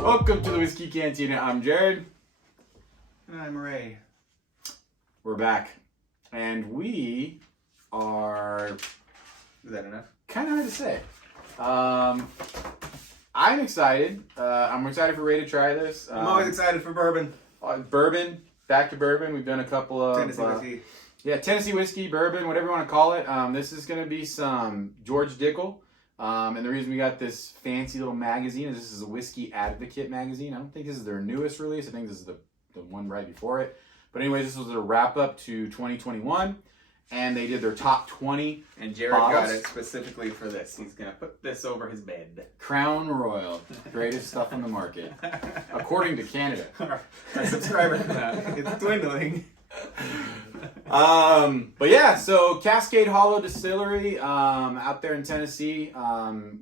Welcome to the Whiskey Cantina. I'm Jared. And I'm Ray. We're back. And we are... Is that enough? Kind of hard to say. I'm excited. I'm excited for Ray to try this. I'm always excited for bourbon. Bourbon. Back to bourbon. We've done a couple of... Tennessee whiskey. Yeah, Tennessee whiskey, bourbon, whatever you want to call it. This is going to be some George Dickel. And the reason we got this fancy little magazine is this is a Whiskey Advocate magazine. I don't think this is their newest release. I think this is the one right before it. But anyways, this was a wrap up to 2021. And they did their top 20 And Jared bottles. got it specifically for this. He's going to put this over his bed. Crown Royal. Greatest stuff on the market. According to Canada. Our subscriber count. It's dwindling. But yeah, so Cascade Hollow Distillery out there in Tennessee.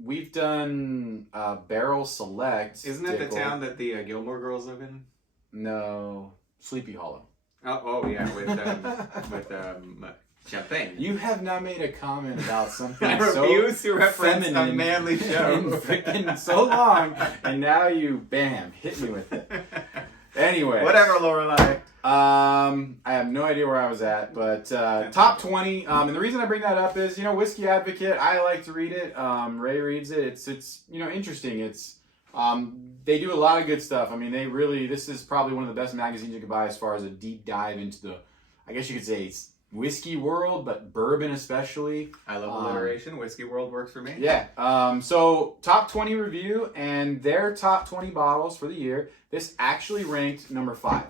We've done Barrel Select. Isn't that Dickel. the town that the Gilmore Girls live in? No, Sleepy Hollow. Oh yeah, with champagne. You have not made a comment about something I so refuse to reference feminine a manly in show. freaking so long, and now you bam hit me with it. Anyway, Whatever, Lorelai. I have no idea where I was at, but top 20. And the reason I bring that up is, Whiskey Advocate. I like to read it. Ray reads it. It's interesting. It's they do a lot of good stuff. I mean, this is probably one of the best magazines you could buy as far as a deep dive into the, I guess you could say, it's whiskey world, but bourbon especially. I love alliteration. Whiskey World works for me. Yeah. So top 20 review and their top 20 bottles for the year. This actually ranked number 5.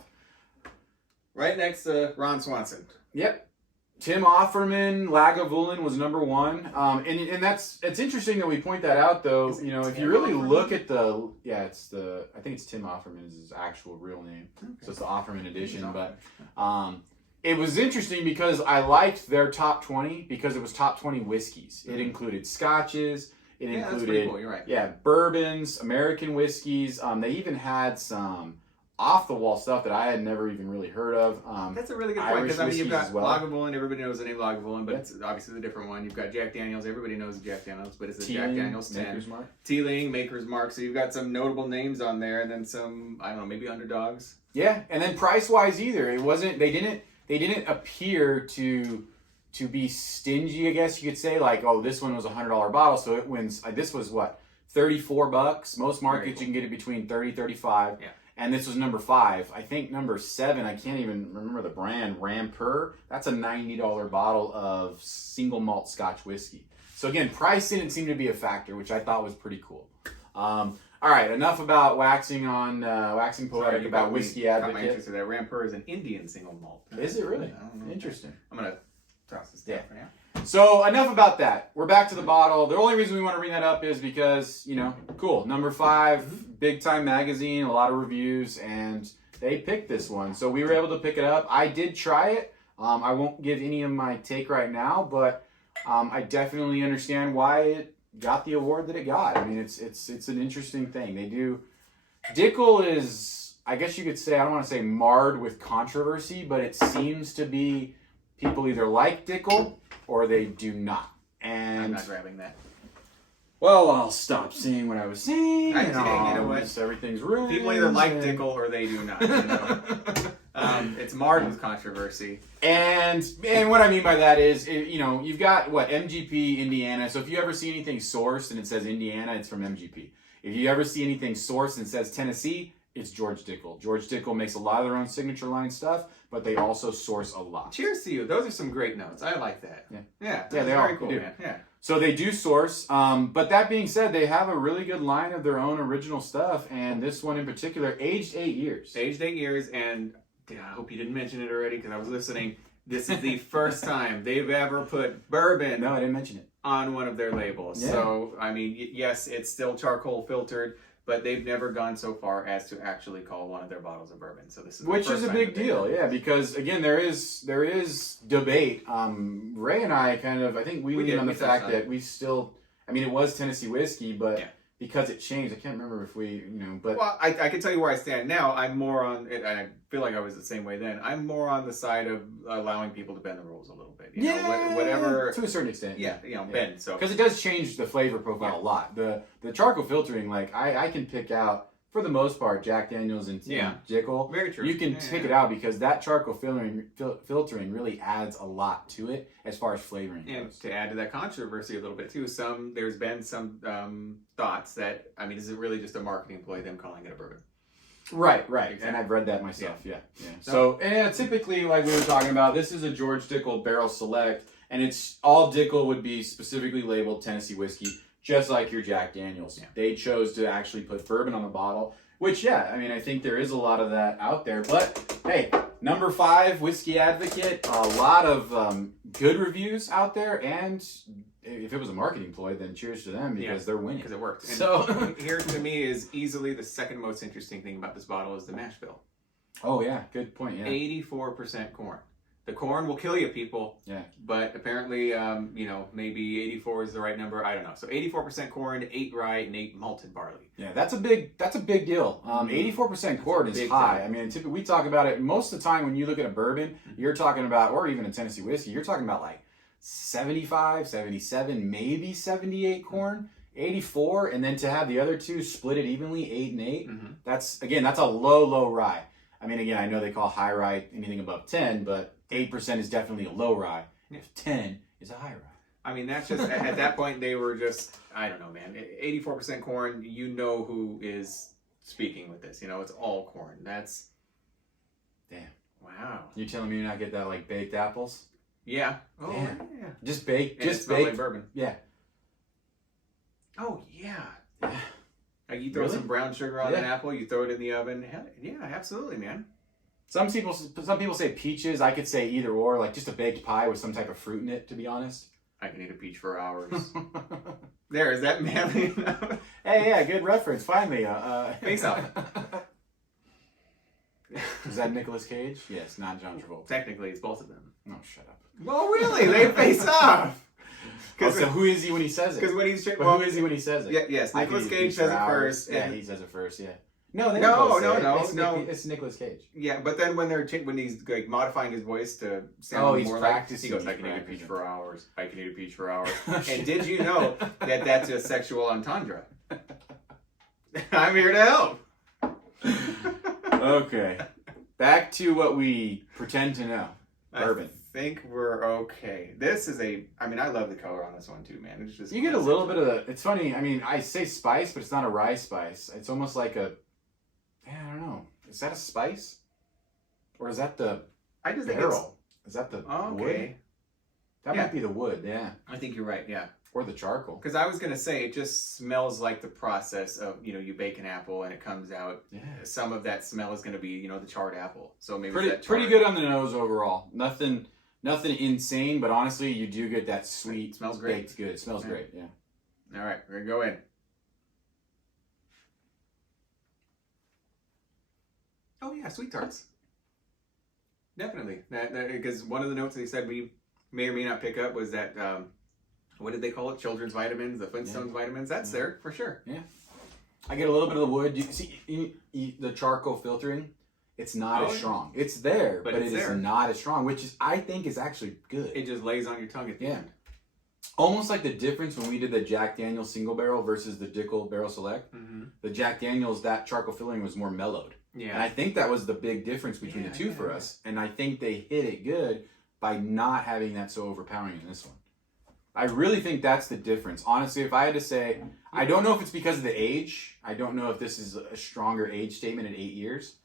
Right next to Ron Swanson. Yep. Tim Offerman, Lagavulin was number 1. And it's interesting that we point that out though. If you really look at I think it's Tim Offerman is his actual real name. Okay. So it's the Offerman edition. But it was interesting because I liked their top 20 because it was top 20 whiskeys. It included scotches. It included, that's pretty cool. You're right. Yeah, bourbons, American whiskeys. They even had some off-the-wall stuff that I had never even really heard of. That's a really good point because you've got well. Lagavulin. Everybody knows the name Lagavulin, but it's obviously the different one. You've got Jack Daniels. Everybody knows Jack Daniels, but it's the Jack Daniels 10. Maker's Mark. Teeling, Maker's Mark. So you've got some notable names on there, and then some, I don't know, maybe underdogs. Yeah, and then price-wise either, it wasn't. They didn't appear to be stingy. I guess you could say like, oh, this one was $100 bottle, so it wins. This was what, $34. Most markets you can get it between $30, $35. Yeah. And this was number 5. I think number 7, I can't even remember the brand, Rampur. That's a $90 bottle of single malt Scotch whiskey. So again, price didn't seem to be a factor, which I thought was pretty cool. All right, enough about waxing poetic about Whiskey Advocate. My interest there. Rampur is an Indian single malt. Is it really? I don't know. Interesting. I'm going to toss this down for now. So enough about that. We're back to the bottle. The only reason we want to bring that up is because, cool. Number 5, big time magazine, a lot of reviews, and they picked this one. So we were able to pick it up. I did try it. I won't give any of my take right now, but I definitely understand why it got the award that it got. I mean, it's an interesting thing. They do. Dickel is, I guess you could say, I don't want to say marred with controversy, but it seems to be people either like Dickel or they do not. And I'm not grabbing that. Well, I'll stop saying what I was saying. You know what? Just everything's ruined. People either like Dickel or they do not. It's marred with controversy. And what I mean by that is, you've got MGP Indiana. So if you ever see anything sourced and it says Indiana, it's from MGP. If you ever see anything sourced and it says Tennessee, it's George Dickel. George Dickel makes a lot of their own signature line stuff, but they also source a lot. Cheers to you. Those are some great notes. I like that. Yeah, they very are. cool, They do. man. Yeah. So they do source, but that being said, they have a really good line of their own original stuff, and this one in particular, aged 8 years. Aged 8 years, and I hope you didn't mention it already because I was listening. This is the first time they've ever put bourbon. No, I didn't mention it. On one of their labels. Yeah. So, I mean, yes, it's still charcoal filtered, but they've never gone so far as to actually call one of their bottles of bourbon. So this is which is a big deal, yeah. Because again, there is debate. Ray and I I think we lean on the fact that we still. I mean, it was Tennessee whiskey, but because it changed. I can't remember if we, but Well, I can tell you where I stand now. I'm more on, and I feel like I was the same way then. I'm more on the side of allowing people to bend the rules a little bit. You know, whatever. to a certain extent. Yeah, bend. So because it does change the flavor profile a lot. The charcoal filtering, like I can pick out for the most part Jack Daniels and Dickel. Very true. You can pick it out because that charcoal filtering really adds a lot to it as far as flavoring And goes. to add to that controversy a little bit too, there's been some thoughts that, I mean, is it really just a marketing ploy, them calling it a bourbon? Right. Exactly. And I've read that myself. Yeah. So, and typically, like we were talking about, this is a George Dickel Barrel Select, and it's all Dickel would be specifically labeled Tennessee whiskey, just like your Jack Daniels. Yeah. They chose to actually put bourbon on the bottle, which, I mean, I think there is a lot of that out there. But hey, number 5, Whiskey Advocate, a lot of good reviews out there, and if it was a marketing ploy, then cheers to them because they're winning. Because it worked. And So here to me is easily the second most interesting thing about this bottle is the mash bill. Oh yeah, good point. Yeah, 84% corn. The corn will kill you, people. Yeah. But apparently, maybe 84 is the right number. I don't know. So 84% corn, 8 rye, and 8 malted barley. Yeah, that's a big deal. 84% corn is high. Deal. I mean, typically we talk about it most of the time when you look at a bourbon, you're talking about, or even a Tennessee whiskey, you're talking about like 75, 77, maybe 78 corn, 84, and then to have the other two split it evenly, 8 and 8. Mm-hmm. That's a low rye. I mean, again, I know they call high rye anything above 10, but 8% is definitely a low rye. If 10 is a high rye. I mean, that's just, at that point, they were just, I don't know, man. 84% corn, you know who is speaking with this. It's all corn. That's... Damn. Wow. You telling me you're not get that like baked apples? Yeah. Oh, Damn. yeah. Just baked. And Just it smelled baked. like bourbon. Yeah. Oh, yeah. Yeah. Like you throw some brown sugar on an apple, you throw it in the oven. Hell, yeah, absolutely, man. Some people say peaches. I could say either or, like just a baked pie with some type of fruit in it, to be honest. I can eat a peach for hours. There, is that manly enough? Hey, yeah, good reference. Finally. Face Off. Is that Nicolas Cage? Yes, not John Travolta. Technically, it's both of them. No, shut up. Well, really? They face off. So who is he when he says it? Because when he's... Who is he when he says it? Yeah, yes, Nicolas Cage says it first. Yeah, he says it first, yeah. No, It's Nicolas Cage. Yeah, but then when he's like modifying his voice to sound he's more practicing. Like, he goes, I can eat a peach for hours. I can eat a peach for hours. And did you know that that's a sexual entendre? I'm here to help. Okay. Back to what we pretend to know. Bourbon. I think we're okay. This is I love the color on this one too, man. It's just... You get a little bit of it's funny, I mean, I say spice, but it's not a rye spice. It's almost like I don't know. Is that a spice? Or is that the I just think barrel? Is that the wood? That might be the wood, yeah. I think you're right, yeah. Or the charcoal. Because I was going to say, it just smells like the process of, you bake an apple and it comes out. Yeah. Some of that smell is going to be, the charred apple. So maybe pretty good on the nose overall. Nothing insane, but honestly, you do get that sweet, it smells great. Baked good. It smells great, yeah. All right, we're going to go in. Oh, yeah, sweet tarts. Definitely. Because one of the notes they said we may or may not pick up was that, what did they call it? Children's vitamins, the Flintstones vitamins. That's there for sure. Yeah. I get a little bit of the wood. You see the charcoal filtering. It's not as strong. It's there, but it is not as strong, which I think is actually good. It just lays on your tongue at the end. Almost like the difference when we did the Jack Daniels single barrel versus the Dickel Barrel Select. Mm-hmm. The Jack Daniels, that charcoal filling was more mellowed. Yeah. And I think that was the big difference between the two for us. And I think they hit it good by not having that so overpowering in this one. I really think that's the difference. Honestly, if I had to say, I don't know if it's because of the age. I don't know if this is a stronger age statement at 8 years.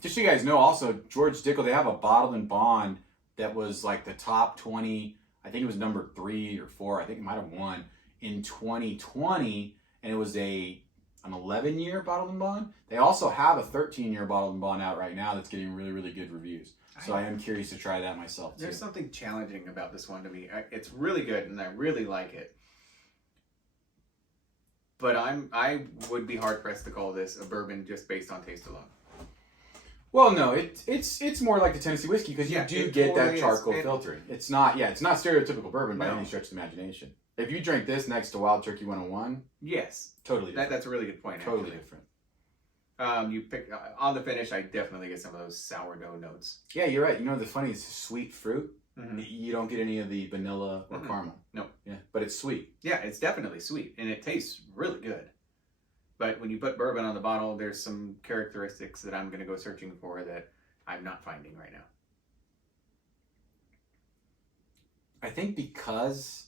Just so you guys know, also, George Dickel, they have a bottled and bond that was like the top 20. I think it was number 3 or 4. I think it might have won in 2020. And it was an 11-year bottled and bond. They also have a 13-year bottled and bond out right now that's getting really, really good reviews. So I am curious to try that myself, too. There's something challenging about this one to me. It's really good, and I really like it. But I would be hard-pressed to call this a bourbon just based on taste alone. Well, no, it's more like the Tennessee whiskey because you do get that charcoal filtering. It's not stereotypical bourbon by any stretch of the imagination. If you drink this next to Wild Turkey 101, yes, totally different. that's a really good point. Totally actually. different. You pick on the finish. I definitely get some of those sourdough notes. Yeah, you're right. You know, the funny is sweet fruit. Mm-hmm. You don't get any of the vanilla or caramel. No. Yeah, but it's sweet. Yeah, it's definitely sweet, and it tastes really good. But when you put bourbon on the bottle, there's some characteristics that I'm going to go searching for that I'm not finding right now. I think because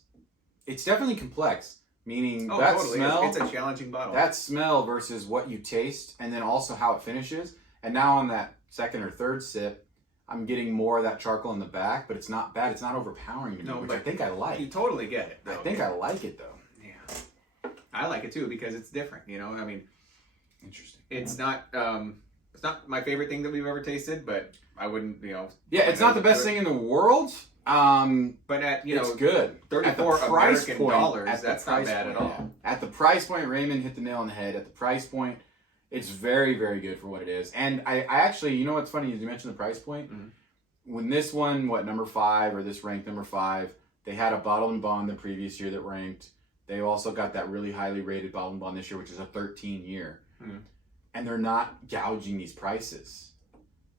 it's definitely complex, meaning Oh, that totally. smell, It's a challenging bottle. that smell versus what you taste, and then also how it finishes. And now on that second or third sip, I'm getting more of that charcoal in the back, but it's not bad. It's not overpowering to me, which I think I like. You totally get it, though. I think I like it, though. Yeah. I like it, too, because it's different, you know? I mean... Interesting. It's not my favorite thing that we've ever tasted, but I wouldn't, you know... Yeah, it's not the best thing in the world, but at, you know... It's good. 34 American dollars, that's not bad at all. Yeah. At the price point, Raymond hit the nail on the head. At the price point... It's very, very good for what it is. And I actually, you know what's funny is you mentioned the price point. Mm-hmm. When this one, number 5, or this ranked number 5, they had a bottle and bond the previous year that ranked. They also got that really highly rated bottle and bond this year, which is a 13-year. Mm-hmm. And they're not gouging these prices.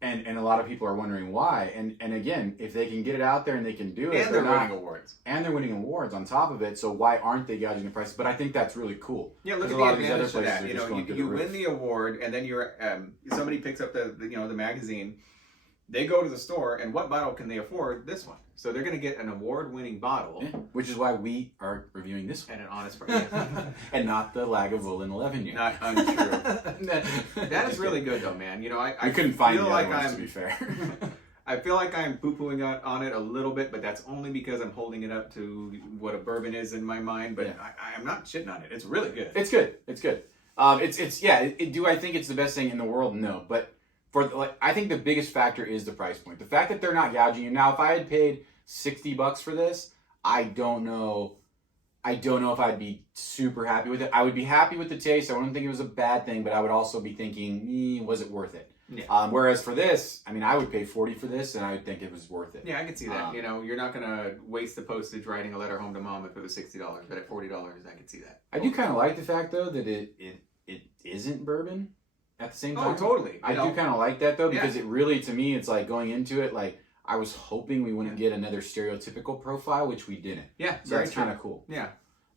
And a lot of people are wondering why. And again, if they can get it out there and they can do it. And they're winning awards. And they're winning awards on top of it. So why aren't they gouging the prices? But I think that's really cool. Yeah, look at the advantage of that. You know, you win the award, and then you're somebody picks up the magazine. They go to the store, and what bottle can they afford? This one. So they're going to get an award-winning bottle. Yeah, which is why we are reviewing this one. At an honest price. And not the Lagavulin 11 year. Not untrue. That is really good, though, man. You know, I couldn't find the like other ones, to be fair. I feel like I'm poo-pooing on it a little bit, but that's only because I'm holding it up to what a bourbon is in my mind. But yeah. I'm not shitting on it. It's really good. It's good. It's good. Do I think it's the best thing in the world? No, but I think the biggest factor is the price point. The fact that they're not gouging you. Now, if I had paid $60 for this, I don't know if I'd be super happy with it. I would be happy with the taste. I wouldn't think it was a bad thing, but I would also be thinking, was it worth it? Yeah. Whereas for this, I mean, I would pay $40 for this, and I would think it was worth it. Yeah, I could see that. You know, you're not going to waste the postage writing a letter home to mom if it was $60, but at $40, I could see that. I do kind of like the fact, though, that it isn't bourbon at the same time. Oh, totally. I do kind of like that, though, because it really, to me, it's like going into it, like, I was hoping we wouldn't get another stereotypical profile, which we didn't. Yeah, so that's kind of cool. Yeah,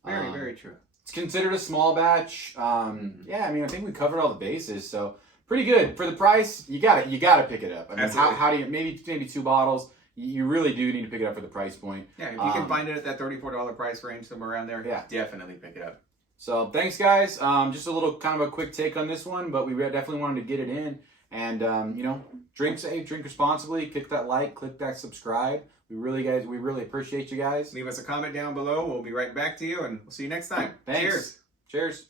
very true. It's considered a small batch. Yeah, I mean, I think we covered all the bases, so pretty good for the price. You got to pick it up. I mean, how do you maybe 2 bottles? You really do need to pick it up for the price point. Yeah, if you can find it at that $34 price range somewhere around there, definitely pick it up. So thanks, guys. Just a little kind of a quick take on this one, but we definitely wanted to get it in. And, you know, drink safe, drink responsibly, click that like, click that subscribe. We really appreciate you guys. Leave us a comment down below. We'll be right back to you, and we'll see you next time. Thanks. Cheers. Cheers.